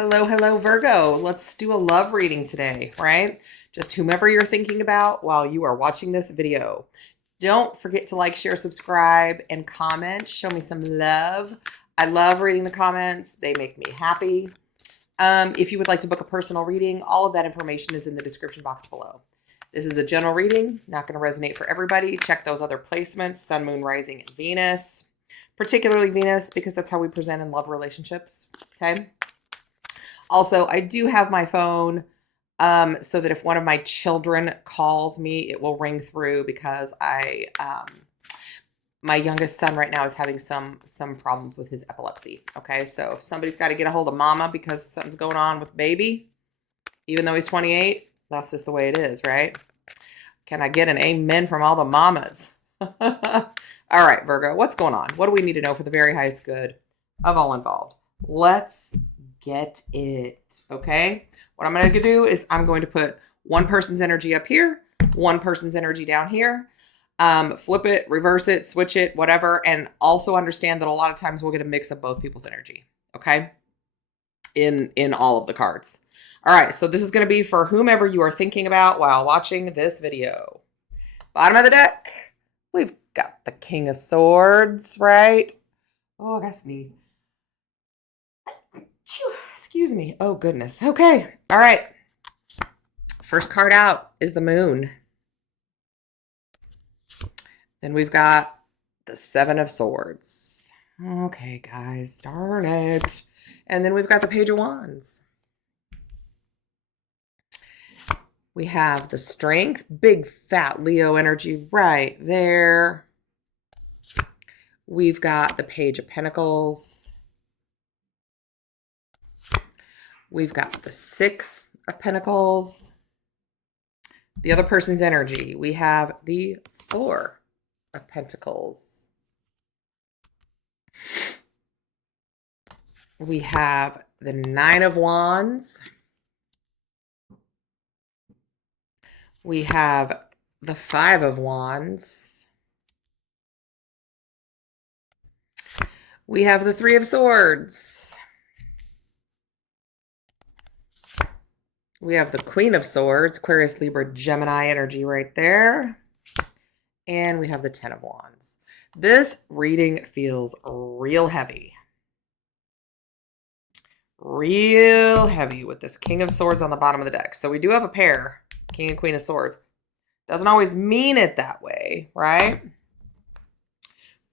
Hello, hello, Virgo. Let's do a love reading today, right? Just whomever you're thinking about while you are watching this video. Don't forget to like, share, subscribe, and comment. Show me some love. I love reading the comments. They make me happy. If you would like to book a personal reading, all of that information is in the description box below. This is a general reading, not going to resonate for everybody. Check those other placements, Sun, Moon, Rising, and Venus. Particularly Venus, because that's how we present in love relationships, okay? Also, I do have my phone so that if one of my children calls me, it will ring through because my youngest son right now is having some problems with his epilepsy. Okay, so if somebody's got to get a hold of mama because something's going on with baby, even though he's 28, that's just the way it is, right? Can I get an amen from all the mamas? All right, Virgo, what's going on? What do we need to know for the very highest good of all involved? Let's get it, okay? What I'm going to do is I'm going to put one person's energy up here, one person's energy down here, flip it, reverse it, switch it, whatever, and also understand that a lot of times we'll get a mix of both people's energy, okay? In all of the cards. All right, so this is going to be for whomever you are thinking about while watching this video. Bottom of the deck, we've got the King of Swords, right? Oh, I gotta sneeze. Excuse me. Oh, goodness. Okay. All right. First card out is the Moon. Then we've got the Seven of Swords. Okay, guys. Darn it. And then we've got the Page of Wands. We have the Strength. Big, fat Leo energy right there. We've got the Page of Pentacles. We've got the Six of Pentacles. The other person's energy. We have the Four of Pentacles. We have the Nine of Wands. We have the Five of Wands. We have the Three of Swords. We have the Queen of Swords, Aquarius, Libra, Gemini energy right there. And we have the Ten of Wands. This reading feels real heavy. Real heavy with this King of Swords on the bottom of the deck. So we do have a pair, King and Queen of Swords. Doesn't always mean it that way, right?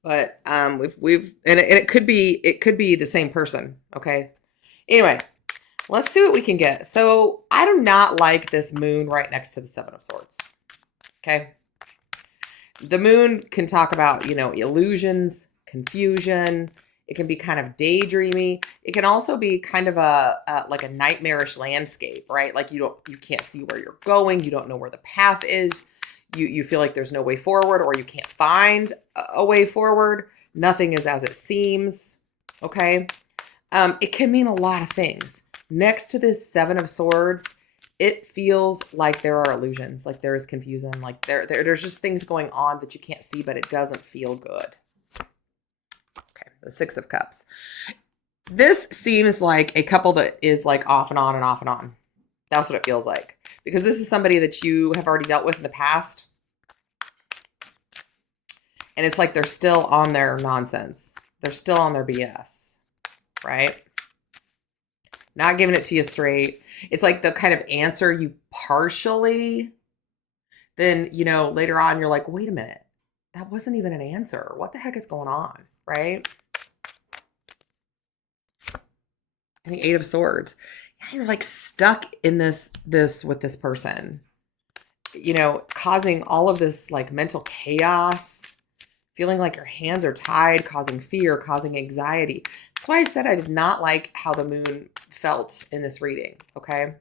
But it could be the same person, okay? Anyway, let's see what we can get. So I do not like this Moon right next to the Seven of Swords. Okay. The Moon can talk about, illusions, confusion. It can be kind of daydreamy. It can also be kind of like a nightmarish landscape, right? Like you can't see where you're going. You don't know where the path is. You feel like there's no way forward, or you can't find a way forward. Nothing is as it seems. Okay. It can mean a lot of things. Next to this Seven of Swords, it feels like there are illusions, like there is confusion, like there's just things going on that you can't see, but it doesn't feel good. Okay, the Six of Cups. This seems like a couple that is like off and on and off and on. That's what it feels like. Because this is somebody that you have already dealt with in the past. And it's like they're still on their nonsense. They're still on their BS, right? Not giving it to you straight. It's like the kind of answer you partially, then, later on you're like, wait a minute, that wasn't even an answer. What the heck is going on, right? And the Eight of Swords. Yeah, you're like stuck in this with this person, causing all of this like mental chaos, feeling like your hands are tied, causing fear, causing anxiety. That's why I said I did not like how the Moon felt in this reading, okay?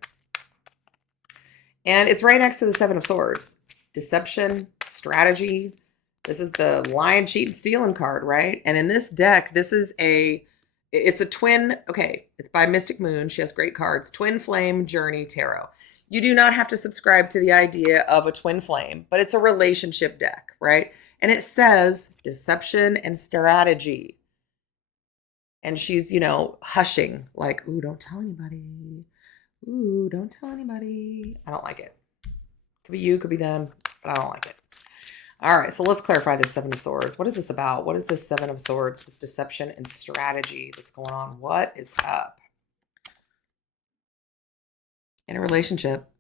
And it's right next to the Seven of Swords. Deception, strategy. This is the lying, cheating, stealing card, right? And in this deck, it's a twin, okay, it's by Mystic Moon. She has great cards. Twin Flame Journey Tarot. You do not have to subscribe to the idea of a twin flame, but it's a relationship deck, right? And it says deception and strategy. And she's, hushing, like, ooh, don't tell anybody. Ooh, don't tell anybody. I don't like it. Could be you, could be them, but I don't like it. All right, so let's clarify this Seven of Swords. What is this about? What is this Seven of Swords, this deception and strategy that's going on? What is up? In a relationship.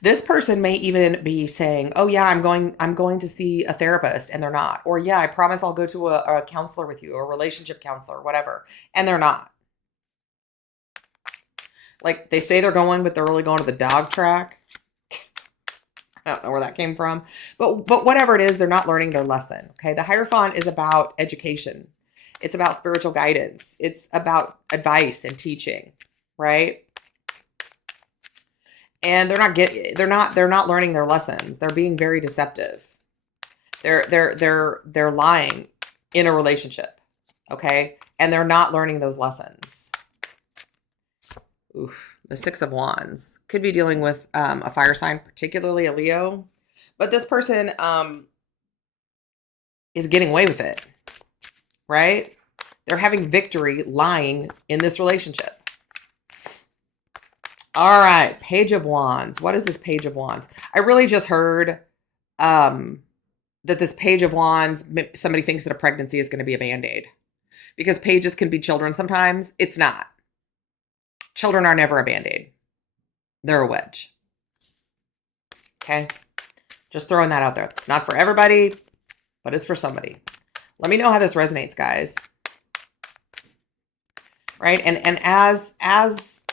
This person may even be saying, oh yeah, I'm going to see a therapist, and they're not. Or yeah, I promise I'll go to a counselor with you, a relationship counselor, whatever. And they're not. Like they say they're going, but they're really going to the dog track. I don't know where that came from, but whatever it is, they're not learning their lesson. Okay. The Hierophant is about education. It's about spiritual guidance. It's about advice and teaching, right? And they're not learning their lessons. They're being very deceptive. They're lying in a relationship. Okay. And they're not learning those lessons. Oof. The Six of Wands could be dealing with a fire sign, particularly a Leo, but this person is getting away with it, right? They're having victory lying in this relationship. All right, Page of Wands. What is this Page of Wands? I really just heard that this Page of Wands, somebody thinks that a pregnancy is going to be a Band-Aid because pages can be children sometimes. It's not. Children are never a Band-Aid. They're a wedge. Okay? Just throwing that out there. It's not for everybody, but it's for somebody. Let me know how this resonates, guys. Right? And as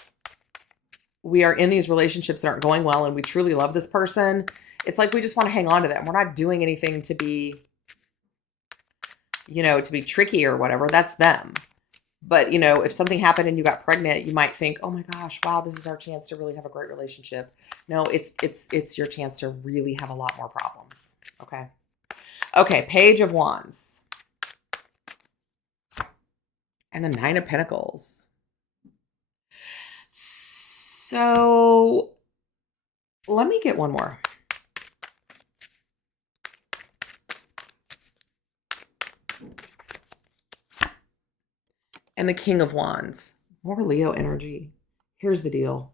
we are in these relationships that aren't going well and we truly love this person, it's like we just want to hang on to them. We're not doing anything to be, to be tricky or whatever. That's them. But, if something happened and you got pregnant, you might think, oh my gosh, wow, this is our chance to really have a great relationship. No, it's your chance to really have a lot more problems. Okay. Okay. Page of Wands. And the Nine of Pentacles. So let me get one more. And the King of Wands. More Leo energy. Here's the deal.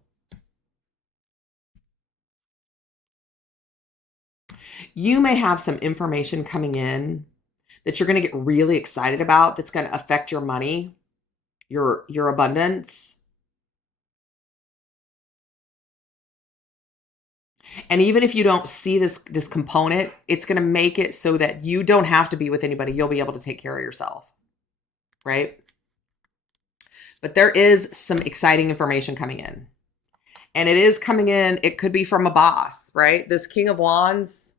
You may have some information coming in that you're going to get really excited about that's going to affect your money, your abundance. And even if you don't see this component, it's going to make it so that you don't have to be with anybody. You'll be able to take care of yourself. Right? But there is some exciting information coming in. And it is coming in. It could be from a boss, right? This King of Wands,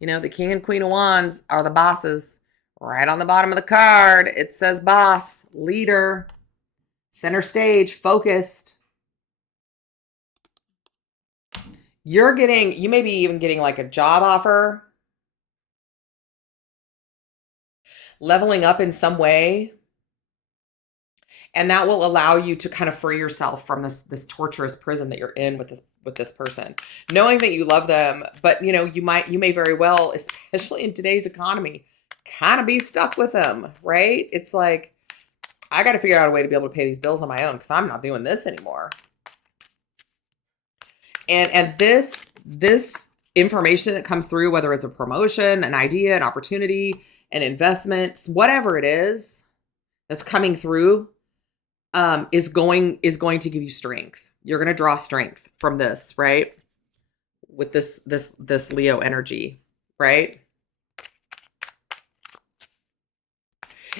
the King and Queen of Wands are the bosses. Right on the bottom of the card, it says boss, leader, center stage, focused. You may be even getting like a job offer, leveling up in some way. And that will allow you to kind of free yourself from this torturous prison that you're in with this person, knowing that you love them. But you may very well, especially in today's economy, kind of be stuck with them, right? It's like, I got to figure out a way to be able to pay these bills on my own because I'm not doing this anymore. And this information that comes through, whether it's a promotion, an idea, an opportunity, an investment, whatever it is that's coming through, is going to give you strength. You're going to draw strength from this, right? With this Leo energy, right?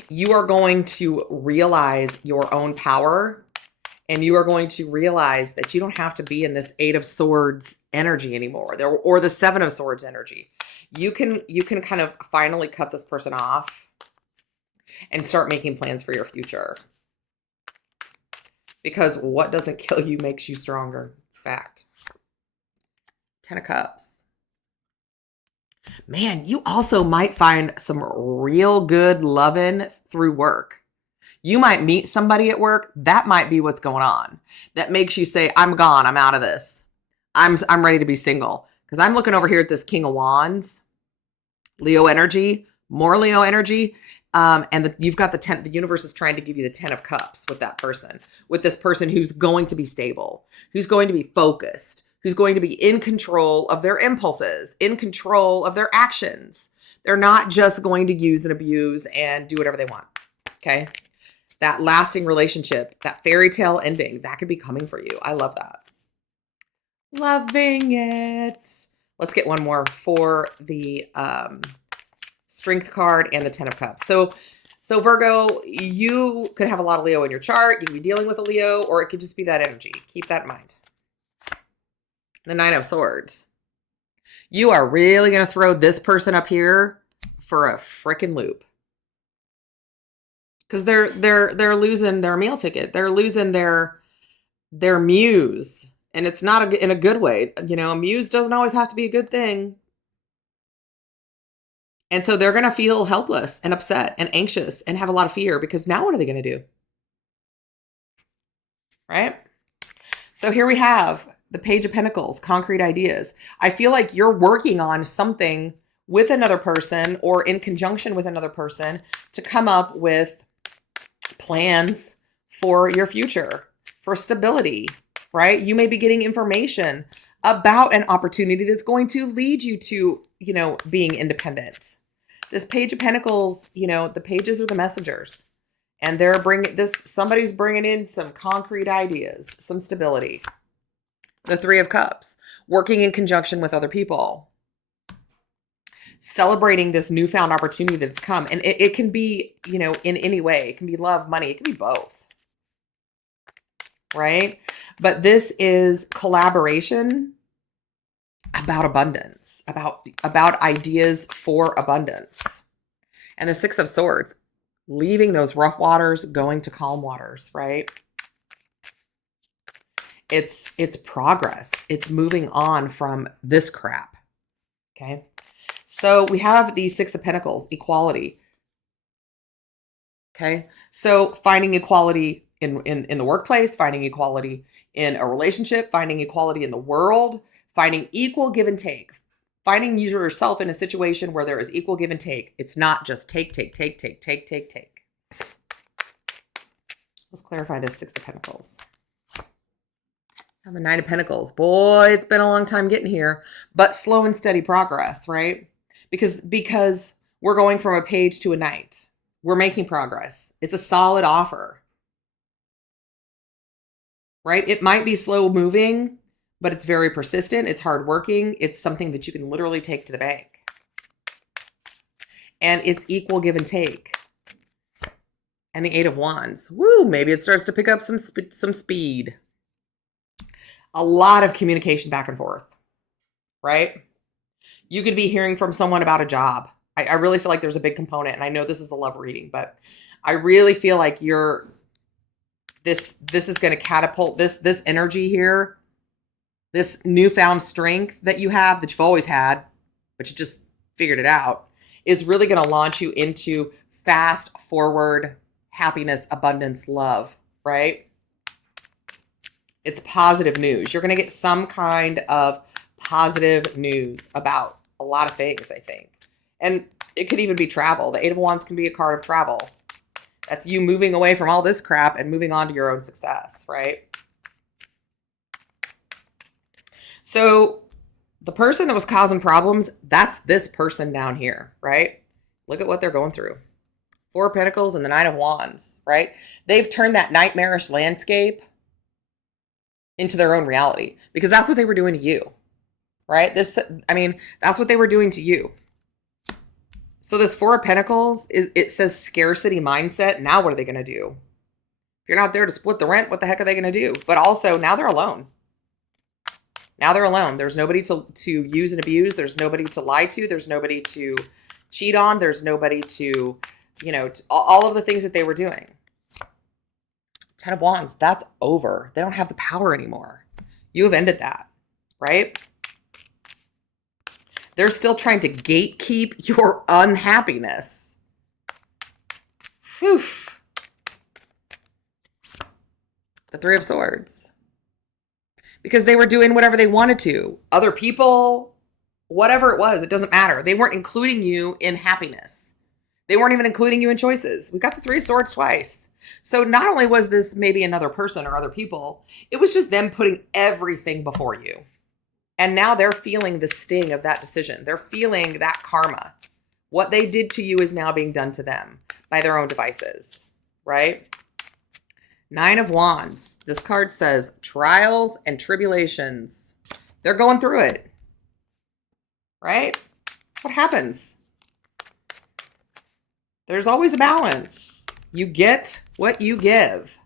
You are going to realize your own power, and you are going to realize that you don't have to be in this Eight of Swords energy anymore, or the Seven of Swords energy. You can kind of finally cut this person off and start making plans for your future. Because what doesn't kill you makes you stronger. It's fact. 10 of Cups. Man, you also might find some real good loving through work. You might meet somebody at work. That might be what's going on. That makes you say, I'm gone. I'm out of this. I'm ready to be single. Because I'm looking over here at this King of Wands. Leo energy, more Leo energy. You've got the 10, the universe is trying to give you the 10 of cups with that person, with this person who's going to be stable, who's going to be focused, who's going to be in control of their impulses, in control of their actions. They're not just going to use and abuse and do whatever they want. Okay. That lasting relationship, that fairy tale ending, that could be coming for you. I love that. Loving it. Let's get one more for the Strength card and the 10 of cups. So Virgo, you could have a lot of Leo in your chart. You could be dealing with a Leo, or it could just be that energy. Keep that in mind. The 9 of swords. You are really going to throw this person up here for a freaking loop. Because they're losing their meal ticket. They're losing their muse. And it's not in a good way. You know, a muse doesn't always have to be a good thing. And so they're going to feel helpless and upset and anxious and have a lot of fear, because now what are they going to do? Right? So here we have the Page of Pentacles, concrete ideas. I feel like you're working on something with another person or in conjunction with another person to come up with plans for your future, for stability, right? You may be getting information about an opportunity that's going to lead you to, you know, being independent. This Page of Pentacles, you know, the pages are the messengers, and they're bringing this, somebody's bringing in some concrete ideas, some stability. The 3 of Cups, working in conjunction with other people, celebrating this newfound opportunity that's come. And it can be, you know, in any way. It can be love, money. It can be both. Right? But this is collaboration about abundance, about ideas for abundance. And the 6 of Swords, leaving those rough waters, going to calm waters, right? It's progress. It's moving on from this crap. Okay. So we have the 6 of Pentacles, equality. Okay. So finding equality in the workplace, finding equality in a relationship, finding equality in the world, finding equal give and take, finding yourself in a situation where there is equal give and take. It's not just take. Let's clarify this 6 of Pentacles. And the 9 of Pentacles. Boy, it's been a long time getting here, but slow and steady progress, right? Because we're going from a page to a knight. We're making progress. It's a solid offer, right? It might be slow moving, but it's very persistent. It's hardworking. It's something that you can literally take to the bank. And it's equal give and take. And the 8 of Wands. Woo, maybe it starts to pick up some speed. A lot of communication back and forth, right? You could be hearing from someone about a job. I really feel like there's a big component, and I know this is a love reading, but I really feel like this is going to catapult this energy here, this newfound strength that you have, that you've always had, but you just figured it out, is really going to launch you into fast forward happiness, abundance, love, right? It's positive news. You're going to get some kind of positive news about a lot of things, I think. And it could even be travel. The 8 of Wands can be a card of travel. That's you moving away from all this crap and moving on to your own success, right? So the person that was causing problems, that's this person down here, right? Look at what they're going through. 4 of Pentacles and the 9 of Wands, right? They've turned that nightmarish landscape into their own reality, because that's what they were doing to you, right? That's what they were doing to you. So this 4 of Pentacles, it says scarcity mindset. Now what are they going to do? If you're not there to split the rent, what the heck are they going to do? But also, now they're alone. Now they're alone. There's nobody to use and abuse. There's nobody to lie to. There's nobody to cheat on. There's nobody to, all of the things that they were doing. 10 of Wands, that's over. They don't have the power anymore. You have ended that, right? They're still trying to gatekeep your unhappiness. Whew. The 3 of Swords. Because they were doing whatever they wanted to. Other people, whatever it was, it doesn't matter. They weren't including you in happiness. They weren't even including you in choices. We got the Three of Swords twice. So not only was this maybe another person or other people, it was just them putting everything before you. And now they're feeling the sting of that decision. They're feeling that karma. What they did to you is now being done to them by their own devices, right? Nine of Wands. This card says trials and tribulations. They're going through it, right? That's what happens. There's always a balance. You get what you give.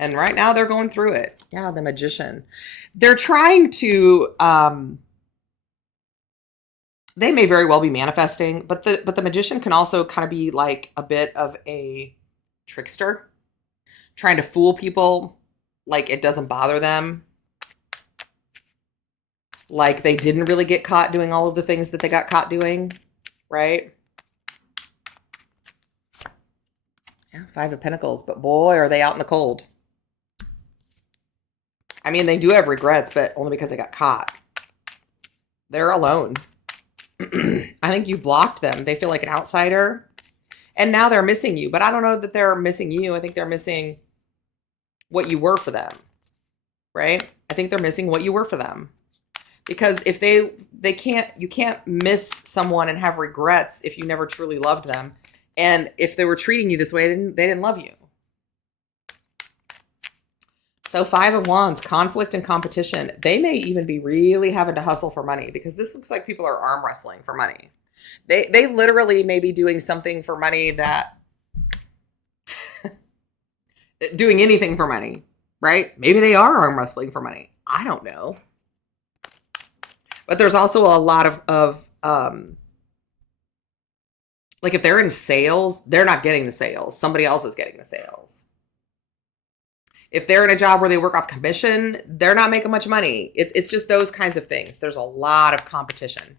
And right now they're going through it. Yeah, the Magician. They're trying to, they may very well be manifesting, but the Magician can also kind of be like a bit of a trickster, trying to fool people like it doesn't bother them. Like they didn't really get caught doing all of the things that they got caught doing, right? Yeah, Five of Pentacles, but boy, are they out in the cold. I mean, they do have regrets, but only because they got caught. They're alone. I think you blocked them. They feel like an outsider. And now they're missing you. But I don't know that they're missing you. I think they're missing what you were for them. Right? I think they're missing what you were for them. Because if you can't miss someone and have regrets if you never truly loved them. And if they were treating you this way, they didn't love you. So Five of Wands, conflict and competition. They may even be really having to hustle for money because this looks like people are arm wrestling for money. They literally may be doing something for money that, doing anything for money, right? Maybe they are arm wrestling for money. I don't know. But there's also a lot of like if they're in sales, they're not getting the sales. Somebody else is getting the sales. If they're in a job where they work off commission, they're not making much money. It's just those kinds of things. There's a lot of competition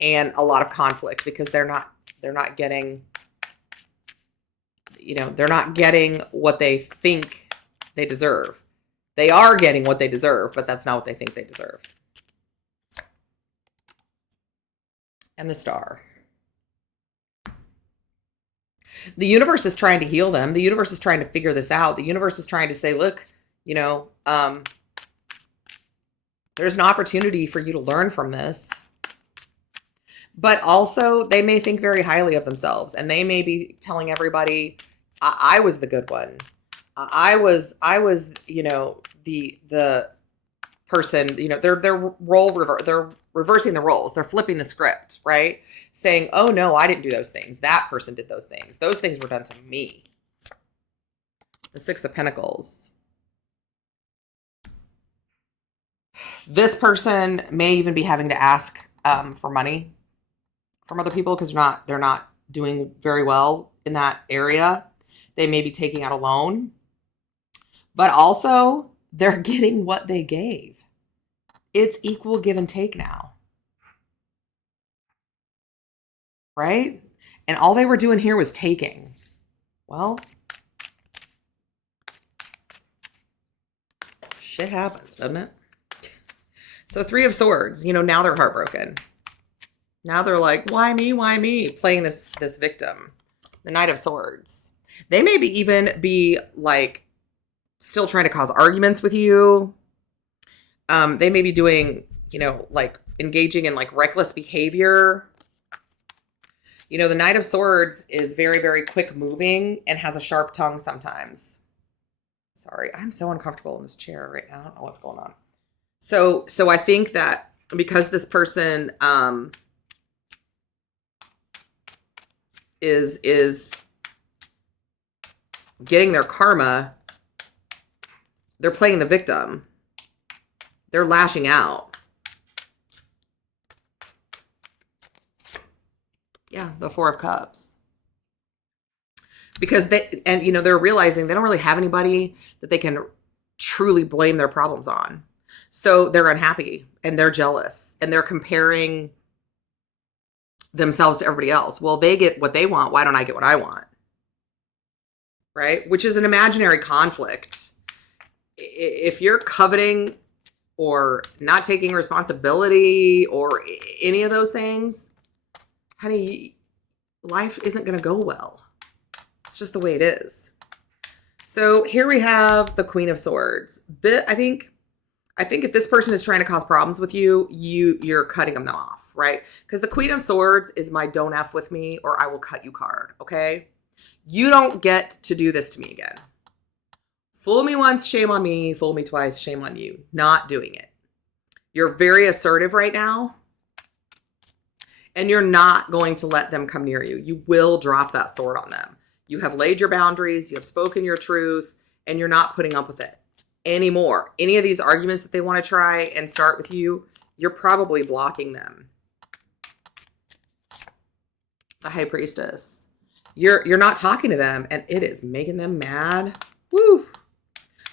and a lot of conflict because they're not getting, they're not getting what they think they deserve. They are getting what they deserve, but that's not what they think they deserve. And the Star. The universe is trying to heal them. The universe is trying to figure this out. The universe is trying to say, look, there's an opportunity for you to learn from this. But also they may think very highly of themselves and they may be telling everybody, I was the good one. I was, the person, they're reversing the roles. They're flipping the script, right? Saying, oh no, I didn't do those things. That person did those things. Those things were done to me. The Six of Pentacles. This person may even be having to ask for money from other people because they're not doing very well in that area. They may be taking out a loan, but also they're getting what they gave. It's equal give and take now. Right? And all they were doing here was taking. Well, shit happens, doesn't it? So Three of Swords, now they're heartbroken. Now they're like, why me? Why me? Playing this victim. The Knight of Swords. They may even be like still trying to cause arguments with you. They may be doing, like engaging in like reckless behavior. The Knight of Swords is very, very quick moving and has a sharp tongue sometimes. Sorry, I'm so uncomfortable in this chair right now. I don't know what's going on. So I think that because this person is getting their karma, they're playing the victim. They're lashing out. Yeah, the Four of Cups. Because they're realizing they don't really have anybody that they can truly blame their problems on. So they're unhappy and they're jealous and they're comparing themselves to everybody else. Well, they get what they want. Why don't I get what I want? Right? Which is an imaginary conflict. If you're coveting or not taking responsibility or any of those things, honey, life isn't going to go well. It's just the way it is. So here we have the Queen of Swords. I think if this person is trying to cause problems with you, you're cutting them off, right? Because the Queen of Swords is my don't F with me or I will cut you card, okay? You don't get to do this to me again. Fool me once, shame on me. Fool me twice, shame on you. Not doing it. You're very assertive right now. And you're not going to let them come near you. You will drop that sword on them. You have laid your boundaries. You have spoken your truth. And you're not putting up with it anymore. Any of these arguments that they want to try and start with you, you're probably blocking them. The High Priestess. You're not talking to them. And it is making them mad. Woo!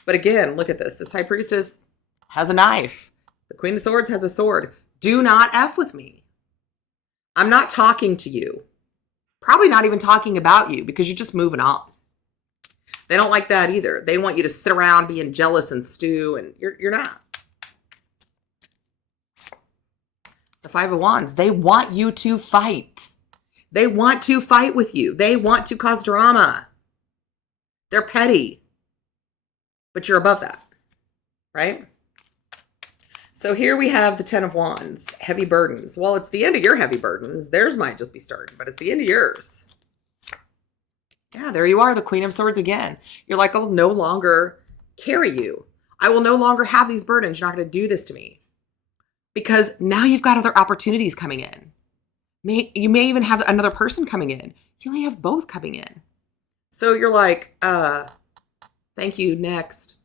But again, look at this. This High Priestess has a knife. The Queen of Swords has a sword. Do not F with me. I'm not talking to you. Probably not even talking about you because you're just moving on. They don't like that either. They want you to sit around being jealous and stew, and you're not. The Five of Wands. They want you to fight. They want to fight with you. They want to cause drama. They're petty. But you're above that, right? So here we have the Ten of Wands, heavy burdens. Well, it's the end of your heavy burdens. Theirs might just be starting, but it's the end of yours. Yeah, there you are, the Queen of Swords again. You're like, I'll no longer carry you. I will no longer have these burdens. You're not going to do this to me. Because now you've got other opportunities coming in. You may even have another person coming in. You may have both coming in. So you're like, thank you, next.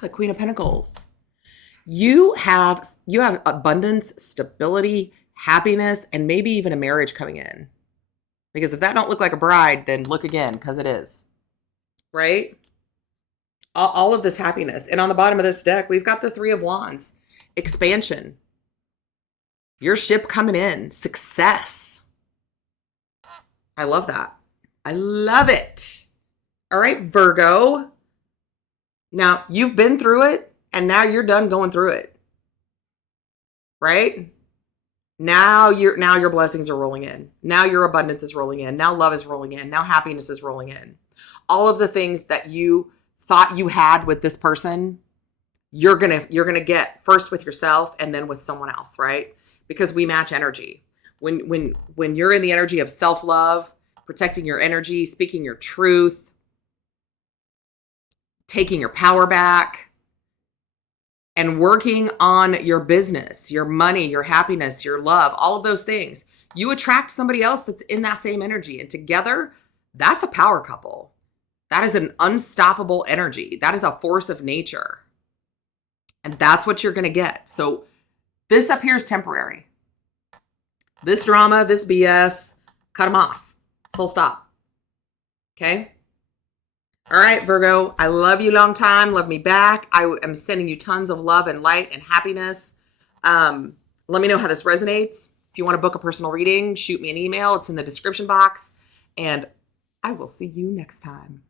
The Queen of Pentacles. You have abundance, stability, happiness, and maybe even a marriage coming in. Because if that don't look like a bride, then look again, because it is. Right? All of this happiness. And on the bottom of this deck, we've got the Three of Wands. Expansion. Your ship coming in. Success. I love that. I love it. All right, Virgo. Now, you've been through it, and now you're done going through it. Right? Now your blessings are rolling in. Now your abundance is rolling in. Now love is rolling in. Now happiness is rolling in. All of the things that you thought you had with this person, you're gonna get first with yourself and then with someone else, right? Because we match energy. When you're in the energy of self-love, protecting your energy, speaking your truth, taking your power back, and working on your business, your money, your happiness, your love, all of those things, you attract somebody else that's in that same energy. And together, that's a power couple. That is an unstoppable energy. That is a force of nature. And that's what you're going to get. So this up here is temporary. This drama, this BS, cut them off. Full stop. Okay? All right, Virgo, I love you long time. Love me back. I am sending you tons of love and light and happiness. Let me know how this resonates. If you want to book a personal reading, shoot me an email. It's in the description box. And I will see you next time.